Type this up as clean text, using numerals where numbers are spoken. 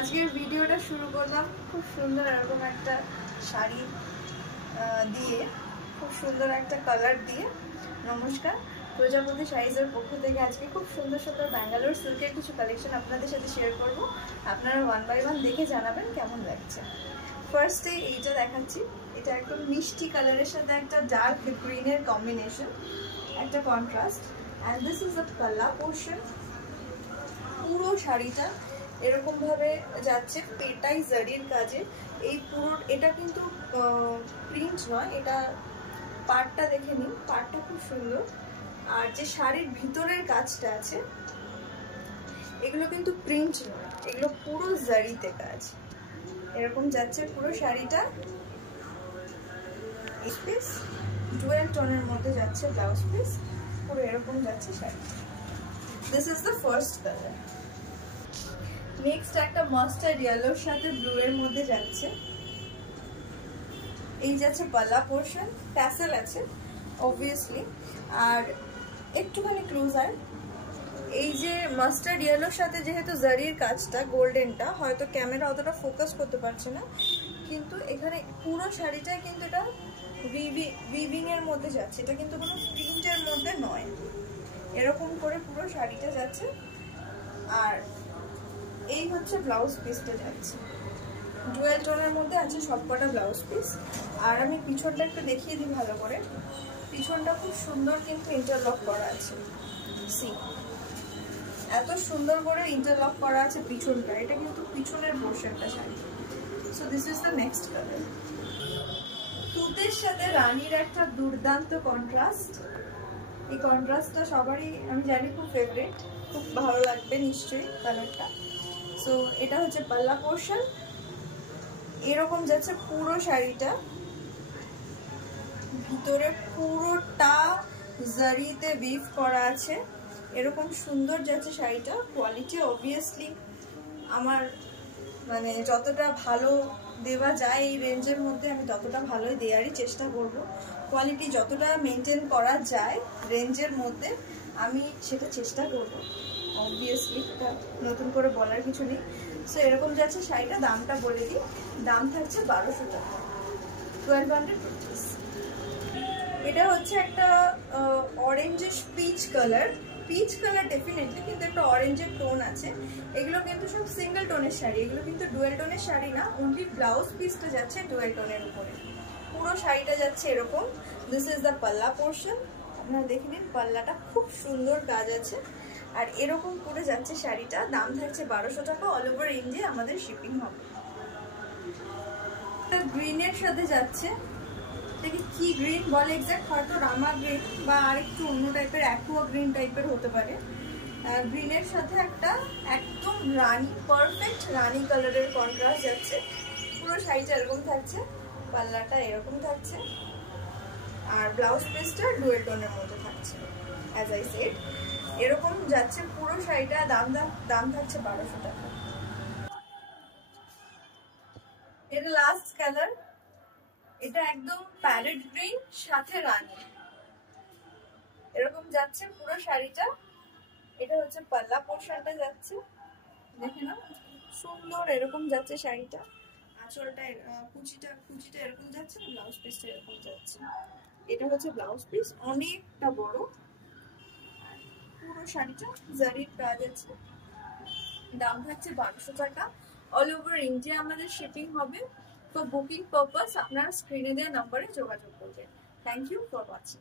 আজকের ভিডিওটা শুরু করলাম খুব সুন্দর এরকম একটা শাড়ি দিয়ে, খুব সুন্দর একটা কালার দিয়ে। নমস্কার, প্রজাপতি শাড়িজের পক্ষ থেকে আজকে খুব সুন্দর সুন্দর ব্যাঙ্গালোর সিল্কের কিছু কালেকশন আপনাদের সাথে শেয়ার করব। আপনারা ওয়ান বাই ওয়ান দেখে জানাবেন কেমন লাগছে। ফার্স্টে এইটা দেখাচ্ছি, এটা একদম মিষ্টি কালারের সাথে একটা ডার্ক গ্রিনের কম্বিনেশন, একটা contrast. And this is a পাল্লা পোর্শন। পুরো শাড়িটা এরকম ভাবে যাচ্ছে পেটাই জারির কাজে। এই পুরো এটা কিন্তু প্রিন্ট নয়, এটা পাড়টা দেখে নিন, পাড়টা খুব সুন্দর। আর যে শাড়ির ভিতরের কাজটা আছে এগুলো কিন্তু প্রিন্ট নয়, এগুলো পুরো জারিতে কাজ। এরকম যাচ্ছে পুরো শাড়িটা। পিস ডুয়েল টোনের মধ্যে যাচ্ছে ব্লাউজ পিস, পুরো এরকম যাচ্ছে sari. This is the first colour. Next একটা মাস্টার্ড ইয়েলোর সাথে ব্লু এর মধ্যে যাচ্ছে। এই যাচ্ছে পাল্লা পোর্শন, ট্যাসেল আছে অবভিয়াসলি। আর একটুখানি ক্লোজার, এই যে মাস্টার্ড ইয়েলোর সাথে যেহেতু জারির কাজটা গোল্ডেনটা, হয়তো ক্যামেরা অতটা ফোকাস করতে পারছে না, কিন্তু এখানে পুরো শাড়িটাই কিন্তু এটা উইভিং এর মধ্যে যাচ্ছে, এটা কিন্তু কোনো প্রিন্টের মধ্যে নয়। এরকম করে পুরো শাড়িটা যাচ্ছে। আর এই হচ্ছে ব্লাউজ পিসটা যাচ্ছে, ডুয়েল টোনের মধ্যে আছে সবকটা ব্লাউজ পিস। আর আমি পিছনটা একটু দেখিয়ে দিই ভালো করে। পিছনটা খুব সুন্দর কিন্তু ইন্টারলক করা আছে, সি এত সুন্দর করে ইন্টারলক করা আছে পিছনটা, এটা কিন্তু পিছনের পোর্শনটা sari. So this is the next colour. তুতের সাথে রানীর একটা দুর্দান্ত কন্ট্রাস্ট। এই কন্ট্রাস্টটা সবারই আমি জানি খুব ফেভারিট, খুব ভালো লাগবে নিশ্চয়ই কালারটা। সো এটা হচ্ছে পাল্লা পোর্শন, এরকম যাচ্ছে পুরো শাড়িটা। ভিতরে পুরোটা জারিতে উইভ করা আছে, এরকম সুন্দর যাচ্ছে শাড়িটা। কোয়ালিটি অবভিয়াসলি আমার মানে যতটা ভালো দেওয়া যায় এই রেঞ্জের মধ্যে আমি ততটা ভালোই দেওয়ারই চেষ্টা করব। কোয়ালিটি যতটা মেনটেন করা যায় রেঞ্জের মধ্যে আমি সেটা চেষ্টা করব অবভিয়াসলি, এটা নতুন করে বলার কিছু নেই। সো এরকম যাচ্ছে শাড়িটা। দামটা বলে দিই, দাম থাকছে 1200 টাকা, 1200 রুপিস। এটা হচ্ছে একটা orangish peach colour, peach colour definitely, কিন্তু একটা অরেঞ্জের টোন আছে। এগুলো কিন্তু সব সিঙ্গেল টোনের শাড়ি, এগুলো কিন্তু ডুয়েল টোনের শাড়ি না, অনলি ব্লাউজ পিসটা যাচ্ছে ডুয়েল টোনের উপরে। পুরো শাড়িটা যাচ্ছে এরকম। দিস ইজ দ্য পাল্লা পোর্শন, আপনারা দেখে নিন, পাল্লাটা খুব সুন্দর কাজ আছে। আর এরকম করে যাচ্ছে শাড়িটা। দাম থাকছে 1200 টাকা, অল ওভার ইন্ডিয়া আমাদের শিপিং হবে। গ্রিনের সাথে যাচ্ছে, এটাকে কি গ্রিন বলে এক্স্যাক্ট, হয়তো রামা গ্রিন বা আরেকটু অন্য টাইপের, অ্যাকুয়া গ্রিন টাইপের হতে পারে। গ্রিনের সাথে একটা একদম রানি, পারফেক্ট রানি কালারের কন্ট্রাস্ট যাচ্ছে। পুরো শাড়িটা এরকম থাকছে, পাল্লাটা এরকম থাকছে, আর ব্লাউজ পিসটা ডুয়েল টোনের মধ্যে থাকছে। অ্যাজ আই সেড এরকম যাচ্ছে পুরো শাড়িটা। দাম থাকছে 1200 টাকা। এটা লাস্ট কালার, এটা একদম প্যারেট গ্রিন সাথে রানী, এরকম যাচ্ছে পুরো শাড়িটা। এটা হচ্ছে পাল্লা পোর্শনটা যাচ্ছে, দেখে না সুন্দর এরকম যাচ্ছে শাড়িটা। আঁচলটা কুচিটা এরকম যাচ্ছে, ব্লাউজ পিসটা এরকম যাচ্ছে। এটা হচ্ছে ব্লাউজ পিস, অনেকটা বড়। পুরো শাড়িটা জারির কাজ আছে। দাম থাকছে 1200 টাকা, অল ওভার ইন্ডিয়া আমাদের শিপিং হবে। ফর বুকিং পারপাস আপনারা স্ক্রিনে দেওয়া নাম্বারে যোগাযোগ করবেন। Thank you for watching.